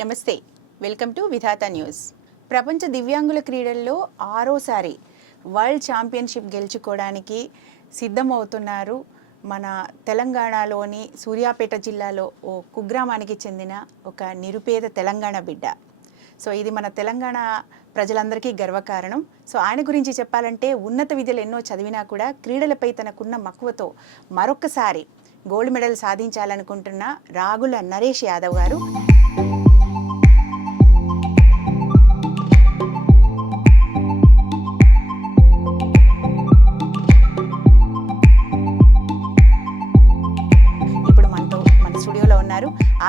నమస్తే. Welcome to Vidhatha news. ప్రపంచ దివ్యాంగుల క్రీడల్లో ఆరోసారి వరల్డ్ ఛాంపియన్షిప్ గెలుచుకోవడానికి సిద్ధమవుతున్నారు మన తెలంగాణలోని సూర్యాపేట జిల్లాలో ఓ కుగ్రామానికి చెందిన ఒక నిరుపేద తెలంగాణ బిడ్డ. సో ఇది మన తెలంగాణ ప్రజలందరికీ గర్వకారణం. సో ఆయన గురించి చెప్పాలంటే ఉన్నత విద్యలు ఎన్నో చదివినా కూడా క్రీడలపై తనకున్న మక్కువతో మరొక్కసారి గోల్డ్ మెడల్ సాధించాలనుకుంటున్న రాగుల నరేష్ యాదవ్ గారు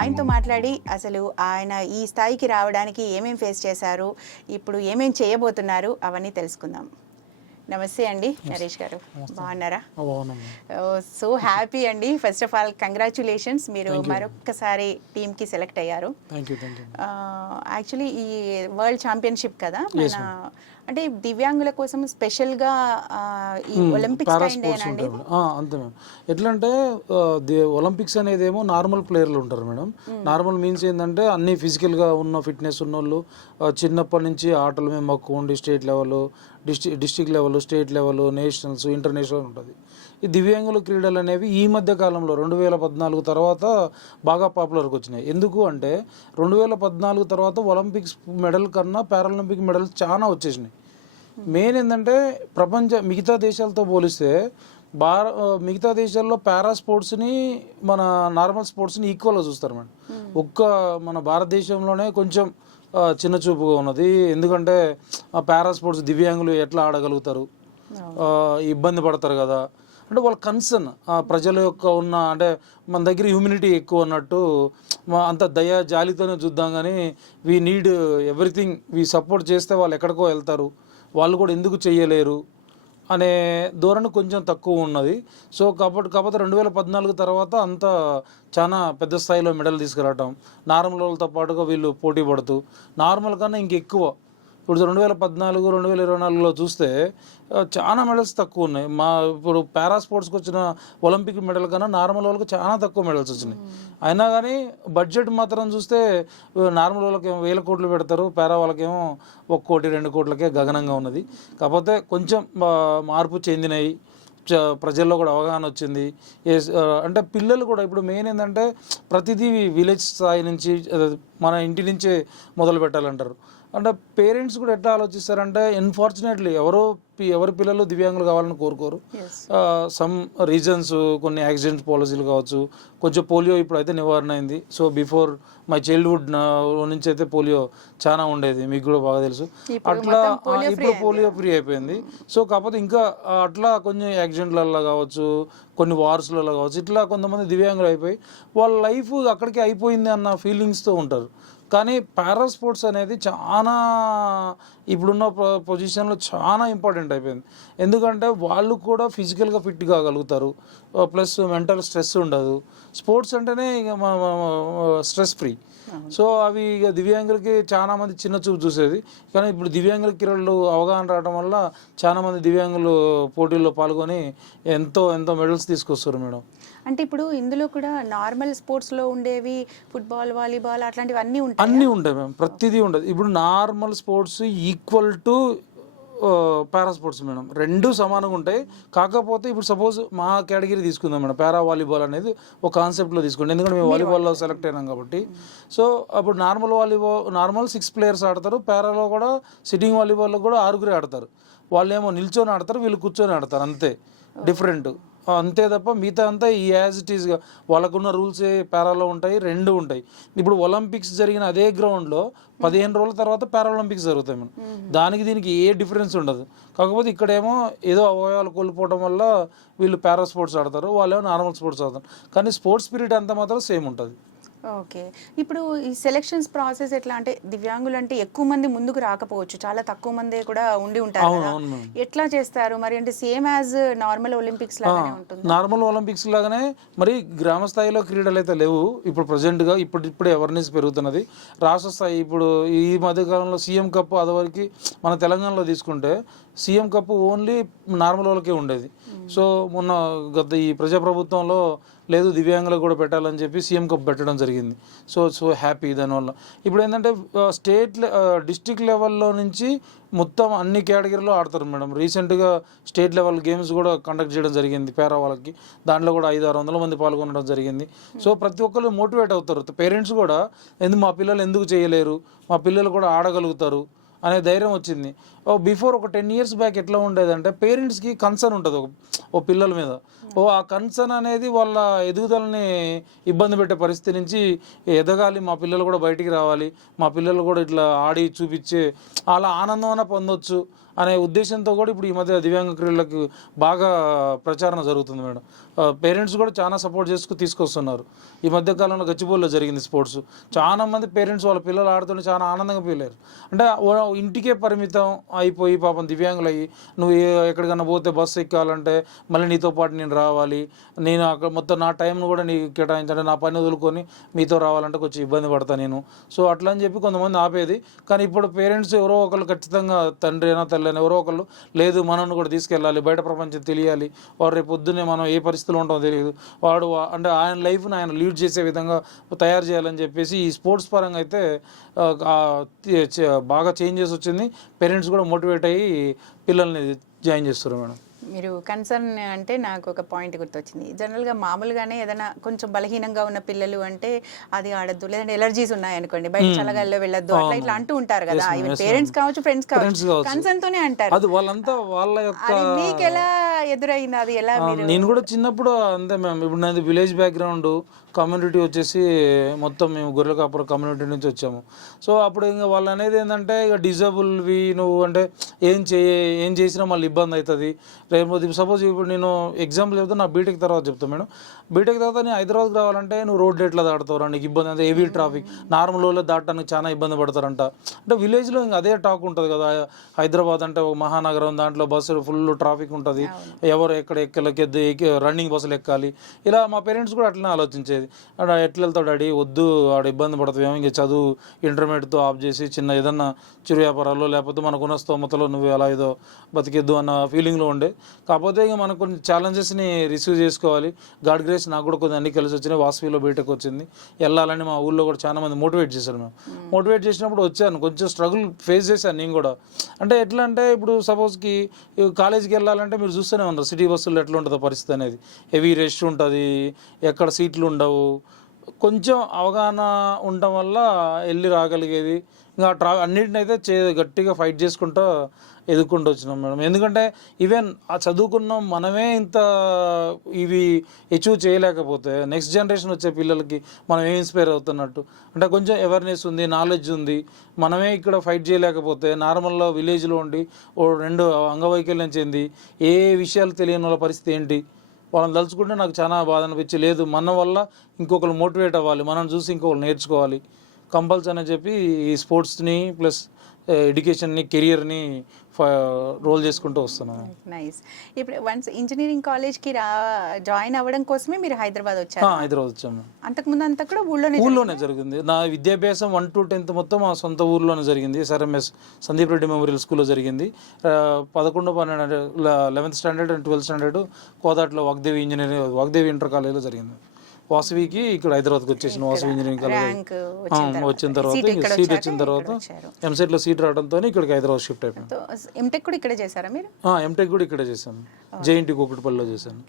ఆయనతో మాట్లాడి అసలు ఆయన ఈ స్థాయికి రావడానికి ఏమేం ఫేస్ చేశారు ఇప్పుడు ఏమేం చేయబోతున్నారు అవన్నీ తెలుసుకుందాం. నమస్తే అండి నరేష్ గారు. బాగున్నారా? బాగున్నాం. సో హ్యాపీ అండి. ఫస్ట్ ఆఫ్ ఆల్ కంగ్రాచులేషన్స్ మీరు మరొక్కసారి టీంకి సెలెక్ట్ అయ్యారు. యాక్చువల్లీ ఈ వరల్డ్ ఛాంపియన్షిప్ కదా మన అంటే దివ్యాంగుల కోసం స్పెషల్గా ఈ ఒలింపిక్స్ అండి అంతే మేడం. ఎట్లా అంటే ఒలింపిక్స్ అనేది ఏమో నార్మల్ ప్లేయర్లు ఉంటారు మేడం. నార్మల్ మీన్స్ ఏంటంటే అన్ని ఫిజికల్గా ఉన్న ఫిట్నెస్ ఉన్న వాళ్ళు చిన్నప్పటి నుంచి ఆటల మీద మక్కువ ఉండి state level district district level state level nationals international ఉంటుంది. ఈ దివ్యాంగుల క్రీడలు అనేవి ఈ మధ్య కాలంలో రెండు వేల పద్నాలుగు తర్వాత బాగా పాపులర్కి వచ్చినాయి. ఎందుకు అంటే రెండు వేల పద్నాలుగు తర్వాత ఒలింపిక్స్ మెడల్ కన్నా పారాలింపిక్ మెడల్స్ చాలా వచ్చేసినాయి. మెయిన్ ఏంటంటే ప్రపంచ మిగతా దేశాలతో పోలిస్తే భార మిగతా దేశాల్లో పారా స్పోర్ట్స్ని మన నార్మల్ స్పోర్ట్స్ని ఈక్వల్గా చూస్తారు మేడం. ఒక్క మన భారతదేశంలోనే కొంచెం చిన్న చూపుగా ఉన్నది. ఎందుకంటే ఆ పారా స్పోర్ట్స్ దివ్యాంగులు ఎట్లా ఆడగలుగుతారు? ఇబ్బంది పడతారు కదా. అంటే వాళ్ళ కన్సర్న్ ప్రజల యొక్క ఉన్న అంటే మన దగ్గర హ్యూమినిటీ ఎక్కువ అన్నట్టు మా అంత దయ జాలితోనే చూద్దాం కానీ we need everything we support చేస్తే వాళ్ళు ఎక్కడికో వెళ్తారు. వాళ్ళు కూడా ఎందుకు చేయలేరు అనే ధోరణి కొంచెం తక్కువ ఉన్నది. సో కాబట్టి కాకపోతే రెండు వేల పద్నాలుగు తర్వాత అంత చాలా పెద్ద స్థాయిలో మెడల్ తీసుకురావటం నార్మల్ వాళ్ళతో పాటుగా వీళ్ళు పోటీ పడుతూ నార్మల్ కన్నా ఇంకెక్కువ. ఇప్పుడు రెండు వేల పద్నాలుగు రెండు వేల ఇరవై నాలుగులో చూస్తే చాలా మెడల్స్ తక్కువ ఉన్నాయి. మా ఇప్పుడు పారా స్పోర్ట్స్కి వచ్చిన ఒలింపిక్ మెడల్ కన్నా నార్మల్ వాళ్ళకి చాలా తక్కువ మెడల్స్ వచ్చినాయి. అయినా కానీ బడ్జెట్ మాత్రం చూస్తే నార్మల్ వాళ్ళకి ఏమో వేల కోట్లు పెడతారు పారా వాళ్ళకేమో ఒక కోటి రెండు కోట్లకే గగనంగా ఉన్నది. కాకపోతే కొంచెం మార్పు చెందినాయి. ప్రజల్లో కూడా అవగాహన వచ్చింది. అంటే పిల్లలు కూడా ఇప్పుడు మెయిన్ ఏంటంటే ప్రతిదీ విలేజ్ స్థాయి నుంచి మన ఇంటి నుంచే మొదలు పెట్టాలంటారు. అంటే పేరెంట్స్ కూడా ఎట్లా ఆలోచిస్తారంటే అన్ఫార్చునేట్లీ ఎవరో ఎవరి పిల్లలు దివ్యాంగులు కావాలని కోరుకోరు. సమ్ రీజన్స్ కొన్ని యాక్సిడెంట్ పాలసీలు కావచ్చు కొంచెం పోలియో ఇప్పుడు అయితే నివారణ అయింది. సో బిఫోర్ మై చైల్డ్హుడ్ నుంచి అయితే పోలియో చాలా ఉండేది. మీకు కూడా బాగా తెలుసు. అట్లా ఇప్పుడు పోలియో ఫ్రీ అయిపోయింది. సో కాకపోతే ఇంకా అట్లా కొన్ని యాక్సిడెంట్లలో కావచ్చు కొన్ని వార్స్లలో కావచ్చు ఇట్లా కొంతమంది దివ్యాంగులు అయిపోయి వాళ్ళ లైఫ్ అక్కడికి అయిపోయింది అన్న ఫీలింగ్స్తో ఉంటారు. కానీ పారా స్పోర్ట్స్ అనేది చాలా ఇప్పుడున్న పొజిషన్లో చాలా ఇంపార్టెంట్ అయిపోయింది. ఎందుకంటే వాళ్ళు కూడా ఫిజికల్గా ఫిట్ కాగలుగుతారు. ప్లస్ మెంటల్ స్ట్రెస్ ఉండదు. స్పోర్ట్స్ అంటేనే ఇక స్ట్రెస్ ఫ్రీ సో అవి ఇక దివ్యాంగులకి చాలా మంది చిన్న చూపు చూసేది. కానీ ఇప్పుడు దివ్యాంగుల క్రీడలు అవగాహన రావడం వల్ల చాలా మంది దివ్యాంగులు పోటీల్లో పాల్గొని ఎంతో ఎంతో మెడల్స్ తీసుకొస్తారు మేడం. అంటే ఇప్పుడు ఇందులో కూడా నార్మల్ స్పోర్ట్స్లో ఉండేవి ఫుట్బాల్ వాలీబాల్ అట్లాంటివి అన్నీ ఉంటాయి? అన్నీ ఉంటాయి మ్యామ్. ప్రతిదీ ఉండదు. ఇప్పుడు normal sports equal to para sports madam. రెండు సమానంగా ఉంటాయి. కాకపోతే ఇప్పుడు సపోజ్ మా కేటగిరీ తీసుకుందాం మేడం. పారా వాలీబాల్ అనేది ఒక కాన్సెప్ట్లో తీసుకోండి. ఎందుకంటే మేము వాలీబాల్లో సెలెక్ట్ అయినాం కాబట్టి. సో అప్పుడు normal volleyball normal six players ఆడతారు. పారాలో కూడా సిట్టింగ్ వాలీబాల్లో కూడా ఆరుగురే ఆడతారు. వాళ్ళు ఏమో నిల్చొని ఆడతారు. వీళ్ళు కూర్చొని ఆడతారు. అంతే. డిఫరెంట్ అంతే తప్ప మిగతా అంతా ఈ యాజ్ ఇట్ ఈస్గా వాళ్ళకున్న రూల్స్ పారాలో ఉంటాయి రెండు ఉంటాయి. ఇప్పుడు ఒలింపిక్స్ జరిగిన అదే గ్రౌండ్లో పదిహేను రోజుల తర్వాత పారాలింపిక్స్ జరుగుతాయి మనం. దానికి దీనికి ఏ డిఫరెన్స్ ఉండదు. కాకపోతే ఇక్కడేమో ఏదో అవయవాలు కోల్పోవడం వల్ల వీళ్ళు పారా స్పోర్ట్స్ ఆడతారు వాళ్ళేమో నార్మల్ స్పోర్ట్స్ ఆడతారు. కానీ స్పోర్ట్స్ స్పిరిట్ అంతా మాత్రం సేమ్ ఉంటుంది. ఓకే. ఇప్పుడు ఈ సెలక్షన్స్ ప్రాసెస్ ఎట్లా? అంటే దివ్యాంగులు అంటే ఎక్కువ మంది ముందుకు రాకపోవచ్చు. చాలా తక్కువ మంది కూడా ఉండి ఉంటారు కదా. ఎట్లా చేస్తారు? మరి అంటే సేమ్ యాజ్ నార్మల్ ఒలింపిక్స్ లాగానే ఉంటుంది? నార్మల్ ఒలింపిక్స్ లాగానే మరి గ్రామ స్థాయిలో క్రీడలు అయితే లేవు. ఇప్పుడు ప్రజెంట్గా ఇప్పుడు ఇప్పుడు అవేర్నెస్ పెరుగుతున్నది. రాష్ట్ర స్థాయి ఇప్పుడు ఈ మధ్య కాలంలో సీఎం కప్ అదివరకు మన తెలంగాణలో తీసుకుంటే సీఎం కప్ ఓన్లీ నార్మల్ వాళ్ళకే ఉండేది. సో మొన్న గత ఈ ప్రజాప్రభుత్వంలో లేదు దివ్యాంగులకు కూడా పెట్టాలని చెప్పి సీఎం కప్ పెట్టడం జరిగింది. సో సో హ్యాపీ దానివల్ల ఇప్పుడు ఏంటంటే స్టేట్ డిస్టిక్ లెవెల్లో నుంచి మొత్తం అన్ని కేటగిరీలో ఆడతారు మేడం. రీసెంట్గా స్టేట్ లెవెల్ గేమ్స్ కూడా కండక్ట్ చేయడం జరిగింది పేరా వాళ్ళకి. దాంట్లో కూడా ఐదు ఆరు వందల మంది పాల్గొనడం జరిగింది. సో ప్రతి ఒక్కరు మోటివేట్ అవుతారు. పేరెంట్స్ కూడా ఎందుకు మా పిల్లలు ఎందుకు చేయలేరు? మా పిల్లలు కూడా ఆడగలుగుతారు అనే ధైర్యం వచ్చింది. బిఫోర్ ఒక టెన్ ఇయర్స్ బ్యాక్ ఎట్లా ఉండేదంటే పేరెంట్స్కి కన్సర్న్ ఉంటుంది ఒక ఓ పిల్లల మీద. ఓ ఆ కన్సర్న్ అనేది వాళ్ళ ఎదుగుదలని ఇబ్బంది పెట్టే పరిస్థితి నుంచి ఎదగాలి. మా పిల్లలు కూడా బయటికి రావాలి. మా పిల్లలు కూడా ఇట్లా ఆడి చూపించే అలా ఆనందమైన పొందొచ్చు అనే ఉద్దేశంతో కూడా ఇప్పుడు ఈ మధ్య దివ్యాంగ క్రీడలకు బాగా ప్రచారణ జరుగుతుంది మేడం. పేరెంట్స్ కూడా చాలా సపోర్ట్ చేసుకు తీసుకొస్తున్నారు. ఈ మధ్య కాలంలో గచ్చిబౌలిలో జరిగింది స్పోర్ట్స్. చాలా మంది పేరెంట్స్ వాళ్ళ పిల్లలు ఆడుతుంటే చాలా ఆనందంగా ఫీల్ అంటే ఇంటికే పరిమితం అయిపోయి పాపం దివ్యాంగులు అయ్యి నువ్వు ఎక్కడికైనా ఎక్కడికన్నా పోతే బస్సు ఎక్కాలంటే మళ్ళీ నీతో పాటు నేను రావాలి. నేను అక్కడ మొత్తం నా టైంను కూడా నీకు కేటాయించాలి. నా పని వదులుకొని మీతో రావాలంటే కొంచెం ఇబ్బంది పడతా నేను. సో అట్లా అని చెప్పి కొంతమంది ఆపేది. కానీ ఇప్పుడు పేరెంట్స్ ఎవరో ఒకరు ఖచ్చితంగా తండ్రి అయినా తల్లి అయినా ఎవరో ఒకళ్ళు లేదు మనల్ని కూడా తీసుకెళ్ళాలి. బయట ప్రపంచం తెలియాలి. వారు రేపు పొద్దున్నే మనం ఏ పరిస్థితి పరిస్థితులు ఉంటామో తెలియదు. వాడు అంటే ఆయన లైఫ్ని ఆయన లీడ్ చేసే విధంగా తయారు చేయాలని చెప్పేసి ఈ స్పోర్ట్స్ పరంగా అయితే బాగా చేంజెస్ వచ్చింది. పేరెంట్స్ కూడా మోటివేట్ అయ్యి పిల్లల్ని జాయిన్ చేస్తారు మేడం. మీరు కన్సర్న్ అంటే నాకు ఒక పాయింట్ గుర్తొచ్చింది. జనరల్గా మామూలుగానే ఏదైనా కొంచెం బలహీనంగా ఉన్న పిల్లలు అంటే అది ఆడద్దు లేదంటే ఎలర్జీస్ ఉన్నాయనుకోండి. బయట చల్లగాల్లో వెళ్ళొద్దు. అట్లా ఇట్లా అంటూ ఉంటారు కదా. ఈవెన్ పేరెంట్స్ కావచ్చు ఫ్రెండ్స్ కావచ్చు. కన్సర్న్ తోనే అంటారు. అది వాళ్ళంతా వాళ్ళ యొక్క మీకు ఎలా ఎదురైంది? అది ఎలా నేను కూడా చిన్నప్పుడు అంతే మ్యామ్ ఇప్పుడు నాది విలేజ్ బ్యాక్గ్రౌండ్ కమ్యూనిటీ వచ్చేసి మొత్తం మేము గొర్రెల కాపుర కమ్యూనిటీ నుంచి వచ్చాము. సో అప్పుడు ఇంకా వాళ్ళు అనేది ఏంటంటే ఇక డిజబుల్వి నువ్వు అంటే ఏం చేయ ఏం చేసినా మళ్ళీ ఇబ్బంది అవుతుంది రేపు సపోజ్ ఇప్పుడు నేను ఎగ్జాంపుల్ చెప్తే నా బీటెక్ తర్వాత చెప్తాను మేడం. బీటెక్ తర్వాత నేను హైదరాబాద్కి రావాలంటే నువ్వు రోడ్ ఎట్లా దాటుతావు నీకు ఇబ్బంది అంటే హెవీ ట్రాఫిక్ నార్మల్లో దాటడానికి చాలా ఇబ్బంది పడతారంట. అంటే విలేజ్లో ఇంకా అదే టాక్ ఉంటుంది కదా హైదరాబాద్ అంటే ఒక మహానగరం దాంట్లో బస్సులు ఫుల్ ట్రాఫిక్ ఉంటుంది. ఎవరు ఎక్కడ ఎక్కలకెద్దు రన్నింగ్ బస్సులు ఎక్కాలి. ఇలా మా పేరెంట్స్ కూడా అట్లనే ఆలోచించేది. ఆడ ఎట్లా వెళ్తావు డాడీ? వద్దు ఆడ ఇబ్బంది పడతావేమో ఇంక చదువు ఇంటర్మీడియట్తో ఆఫ్ చేసి చిన్న ఏదన్నా చిరు వ్యాపారాలు లేకపోతే మనకున్న స్తోమతలో నువ్వు ఎలా ఏదో బతికిద్దు అన్న ఫీలింగ్లో ఉండే. కాకపోతే ఇక మనకు కొన్ని ఛాలెంజెస్ని రిసీవ్ చేసుకోవాలి. గాడ్ గ్రేస్ నాకు కూడా కొన్ని అన్ని కలిసి వచ్చినాయి. వాసవిలో బయటకు వచ్చింది. వెళ్ళాలని మా ఊళ్ళో కూడా చాలా మంది మోటివేట్ చేశారు మేము మోటివేట్ చేసినప్పుడు వచ్చాను. కొంచెం స్ట్రగుల్ ఫేస్ చేశాను నేను కూడా. అంటే ఎట్లా అంటే ఇప్పుడు సపోజ్కి కాలేజీకి వెళ్ళాలంటే మీరు చూస్తూనే ఉన్నారు సిటీ బస్సుల్లో ఎట్లా ఉంటుందో పరిస్థితి అనేది. హెవీ రష్ ఉంటుంది. ఎక్కడ సీట్లు ఉండవు. కొంచెం అవగాహన ఉండటం వల్ల వెళ్ళి రాగలిగేది. ఇంకా ట్రా అన్నిటినైతే చే గట్టిగా ఫైట్ చేసుకుంటూ ఎదుర్కొంటూ వచ్చినాం మేడం. ఎందుకంటే ఈవెన్ ఆ చదువుకున్నాం మనమే ఇంత ఇవి అచీవ్ చేయలేకపోతే నెక్స్ట్ జనరేషన్ వచ్చే పిల్లలకి మనం ఏం ఇన్స్పైర్ అవుతున్నట్టు? అంటే కొంచెం అవేర్నెస్ ఉంది నాలెడ్జ్ ఉంది. మనమే ఇక్కడ ఫైట్ చేయలేకపోతే నార్మల్లో విలేజ్లో ఉండి ఓ రెండు అంగవైకల్యం చెంది ఏ విషయాలు తెలియని వాళ్ళ పరిస్థితి ఏంటి? వాళ్ళని తలుచుకుంటే నాకు చాలా బాధ అనిపించి లేదు. మన వల్ల ఇంకొకరు మోటివేట్ అవ్వాలి. మనం చూసి ఇంకొకరు నేర్చుకోవాలి. కంపల్సరీ అని చెప్పి ఈ స్పోర్ట్స్ని ప్లస్ ఎడ్యుకేషన్ని కెరియర్ని రోల్ చేసుకుంటూ వస్తున్నాను నైస్ ఇప్పుడు వన్స్ ఇంజనీరింగ్ కాలేజ్కి రా జాయిన్ అవ్వడం కోసమే మీరు హైదరాబాద్ వచ్చారు. ఆ, హైదరాబాద్ వచ్చాము అంతకుముందు అంతా కూడా ఊళ్ళోనే ఊళ్ళోనే జరిగింది. నా విద్యాభ్యాసం వన్ టు టెన్త్ మొత్తం మా సొంత ఊర్లోనే జరిగింది. ఎస్ఆర్ఎంఎస్ సందీప్ రెడ్డి మెమోరియల్ స్కూల్లో జరిగింది. పదకొండు పన్నెండు eleventh standard and twelfth standard కోదాట్లో Vagdevi engineering Vagdevi inter కాలేజీలో జరిగింది. వాసవికి ఇక్కడ హైదరాబాద్కి వచ్చేసిన వాసవి ఇంజనీరింగ్ కాలేజ్ వచ్చిన తర్వాత. సీట్ వచ్చిన తర్వాత వచ్చారు. ఎంసెట్లో సీట్ రావడంతో ఇక్కడికి హైదరాబాద్ షిఫ్ట్ అయిపోయాను ఎంటెక్ కూడా ఇక్కడే చేశారా మీరు? ఎంటెక్ కూడా ఇక్కడే చేశాను. జేఎన్టీ కూకట్పల్లిలో చేశాను.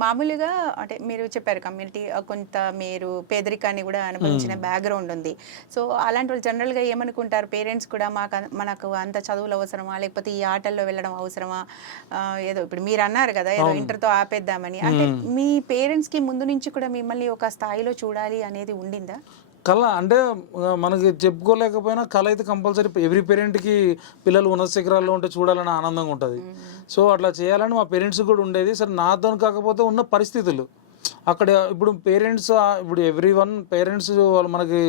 మామూలుగా అంటే మీరు చెప్పారు కమ్యూనిటీ కొంత మీరు పేదరికాన్ని కూడా అనుభవించిన బ్యాక్గ్రౌండ్ ఉంది. సో అలాంటి వాళ్ళు జనరల్గా ఏమనుకుంటారు? పేరెంట్స్ కూడా మాకు మనకు అంత చదువులు అవసరమా? లేకపోతే ఈ ఆటల్లో వెళ్ళడం అవసరమా? ఏదో ఇప్పుడు మీరు అన్నారు కదా ఏదో ఇంటర్తో ఆపేద్దామని. అంటే మీ పేరెంట్స్కి ముందు నుంచి కూడా మిమ్మల్ని ఒక స్థాయిలో చూడాలి అనేది ఉండిందా? కళ అంటే మనకి చెప్పుకోలేకపోయినా కళ అయితే కంపల్సరీ ఎవ్రీ పేరెంట్కి పిల్లలు ఉన్నత శిఖరాల్లో ఉంటే చూడాలని ఆనందంగా ఉంటుంది. సో అట్లా చేయాలని మా పేరెంట్స్ కూడా ఉండేది. సరే నాతో కాకపోతే ఉన్న పరిస్థితులు. అక్కడ ఇప్పుడు పేరెంట్స్ ఇప్పుడు ఎవ్రీ వన్ పేరెంట్స్ వాళ్ళు మనకి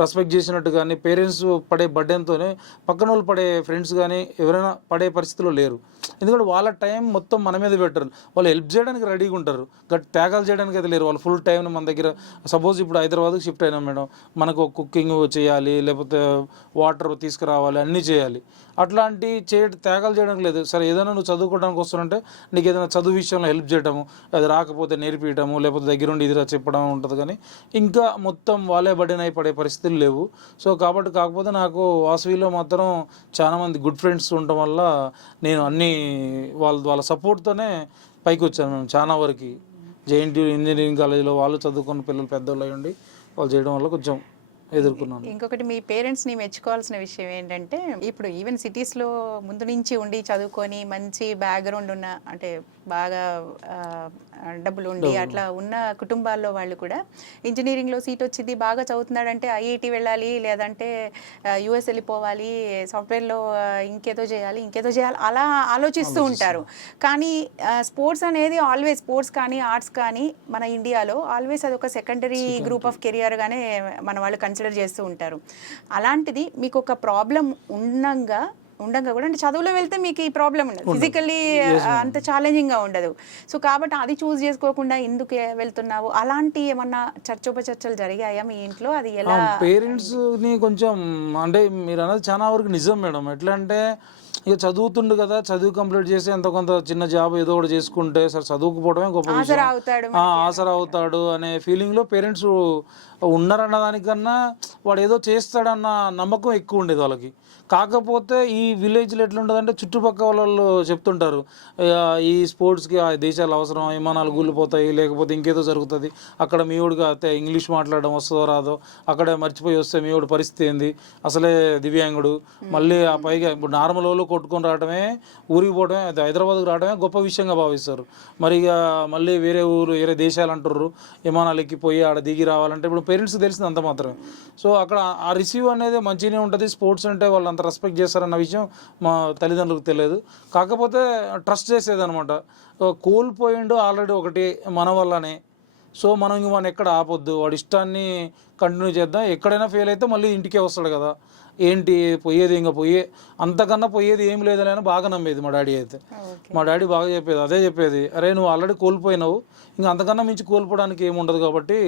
రెస్పెక్ట్ చేసినట్టు కానీ పేరెంట్స్ పడే బడ్డెన్తోనే పక్కన వాళ్ళు పడే ఫ్రెండ్స్ కానీ ఎవరైనా పడే పరిస్థితిలో లేరు. ఎందుకంటే వాళ్ళ టైం మొత్తం మన మీద పెట్టరు. వాళ్ళు హెల్ప్ చేయడానికి రెడీగా ఉంటారు. గట్ త్యాగాలు చేయడానికి అయితే లేరు. వాళ్ళు ఫుల్ టైం మన దగ్గర సపోజ్ ఇప్పుడు హైదరాబాద్కి షిఫ్ట్ అయినా మేడం. మనకు కుకింగ్ చేయాలి లేకపోతే వాటర్ తీసుకురావాలి అన్నీ చేయాలి. అట్లాంటి చే త్యాగాలు చేయడం లేదు. సరే ఏదైనా నువ్వు చదువుకోవడానికి వస్తుంటే నీకు ఏదైనా చదువు విషయంలో హెల్ప్ చేయడము అది రాకపోతే నేర్పించడము లేకపోతే దగ్గరుండి ఇదిరా చెప్పడం ఉంటుంది కానీ ఇంకా మొత్తం వాళ్ళే బడినై పడే పరిస్థితులు లేవు. సో కాబట్టి కాకపోతే నాకు వాసవిలో మాత్రం చాలామంది గుడ్ ఫ్రెండ్స్ ఉండటం వల్ల నేను అన్ని వాళ్ళ వాళ్ళ సపోర్ట్తోనే పైకి వచ్చాను మేము చాలా వరకు. జేఎన్టీ ఇంజనీరింగ్ కాలేజీలో వాళ్ళు చదువుకున్న పిల్లలు పెద్దోళ్ళు అయ్యండి వాళ్ళు చేయడం వల్ల కొంచెం ఎదుర్కొన్నాను. ఇంకొకటి మీ పేరెంట్స్ని మెచ్చుకోవాల్సిన విషయం ఏంటంటే ఇప్పుడు ఈవెన్ సిటీస్లో ముందు నుంచి ఉండి చదువుకొని మంచి బ్యాక్గ్రౌండ్ ఉన్న అంటే బాగా డబ్బులు. ఉండి అట్లా ఉన్న కుటుంబాల్లో వాళ్ళు కూడా ఇంజనీరింగ్లో సీట్ వచ్చింది బాగా చదువుతున్నాడంటే ఐఐటి వెళ్ళాలి లేదంటే యుఎస్ వెళ్ళిపోవాలి సాఫ్ట్వేర్లో ఇంకేదో చేయాలి ఇంకేదో చేయాలి అలా ఆలోచిస్తూ ఉంటారు. కానీ స్పోర్ట్స్ అనేది ఆల్వేస్ స్పోర్ట్స్ కానీ ఆర్ట్స్ కానీ మన ఇండియాలో ఆల్వేస్ అది ఒక సెకండరీ గ్రూప్ ఆఫ్ కెరియర్గానే మన వాళ్ళు కన్సిడర్ చేస్తూ ఉంటారు. అలాంటిది మీకు ఒక ప్రాబ్లం ఉండంగా ఉండంగా కూడా అంటే చదువులో వెళ్తే మీకు ఈ ప్రాబ్లం ఉండదు. ఫిజికల్లీ అంత ఛాలెంజింగ్గా ఉండదు. సో కాబట్టి అది చూస్ చేసుకోకుండా ఎందుకు వెళ్తున్నావు? అలాంటి ఏమన్నా చర్చోపచర్చలు జరిగాయా మీ ఇంట్లో? అది ఎలా పేరెంట్స్ని కొంచెం అంటే మీరు అన్నది చాలా వరకు నిజం మేడం. ఎట్లా అంటే ఇక చదువుతుండు కదా చదువు కంప్లీట్ చేసి ఎంత కొంత చిన్న జాబ్ ఏదో ఒకటి చేసుకుంటే సరే చదువుకుపోవడమే గొప్ప విషయం. ఆసరా అవుతాడు ఆసరా అవుతాడు అనే ఫీలింగ్లో పేరెంట్స్ ఉన్నారన్న దానికన్నా వాడు ఏదో చేస్తాడన్న నమ్మకం ఎక్కువ ఉండేది వాళ్ళకి. కాకపోతే ఈ విలేజ్లో ఎట్లుంటుందంటే చుట్టుపక్కల వాళ్ళు చెప్తుంటారు "ఆ, ఈ స్పోర్ట్స్కి ఆ దేశాలు అవసరం విమానాలు కూలిపోతాయి లేకపోతే ఇంకేదో జరుగుతుంది. అక్కడ మీ వాడికి అయితే ఇంగ్లీష్ మాట్లాడడం వస్తుందో రాదో అక్కడే మర్చిపోయి వస్తే మీ వాడి పరిస్థితి ఏంది? అసలే దివ్యాంగుడు. మళ్ళీ ఆ పైగా ఇప్పుడు నార్మల్ వాళ్ళు కొట్టుకొని రావడమే ఊరికి పోవడమే హైదరాబాద్కి రావడమే గొప్ప విషయంగా భావిస్తారు. మరి ఇక మళ్ళీ వేరే ఊరు వేరే దేశాలు అంటారు విమానాలు ఎక్కిపోయి ఆడ దిగి రావాలంటే ఇప్పుడు పేరెంట్స్ తెలిసింది అంత మాత్రమే. సో అక్కడ ఆ రిసీవ్ అనేది మంచిగానే ఉంటుంది స్పోర్ట్స్ అంటే వాళ్ళు అంత రెస్పెక్ట్ చేస్తారన్న విషయం మా తల్లిదండ్రులకు తెలియదు. కాకపోతే ట్రస్ట్ చేసేది అనమాట కోల్పోయిండు ఆల్రెడీ ఒకటి మన వల్లనే. సో మనం ఇంక మనం ఎక్కడ ఆపొద్దు. వాడి ఇష్టాన్ని కంటిన్యూ చేద్దాం. ఎక్కడైనా ఫెయిల్ అయితే మళ్ళీ ఇంటికే వస్తాడు కదా. ఏంటి? పోయేది ఇంకా పోయే అంతకన్నా పోయేది ఏం లేదని అని బాగా నమ్మేది మా డాడీ అయితే. మా డాడీ బాగా చెప్పేది అదే చెప్పేది. అరే నువ్వు ఆల్రెడీ కోల్పోయినావు. ఇంకా అంతకన్నా మించి కోల్పోవడానికి ఏమి ఉండదు కాబట్టి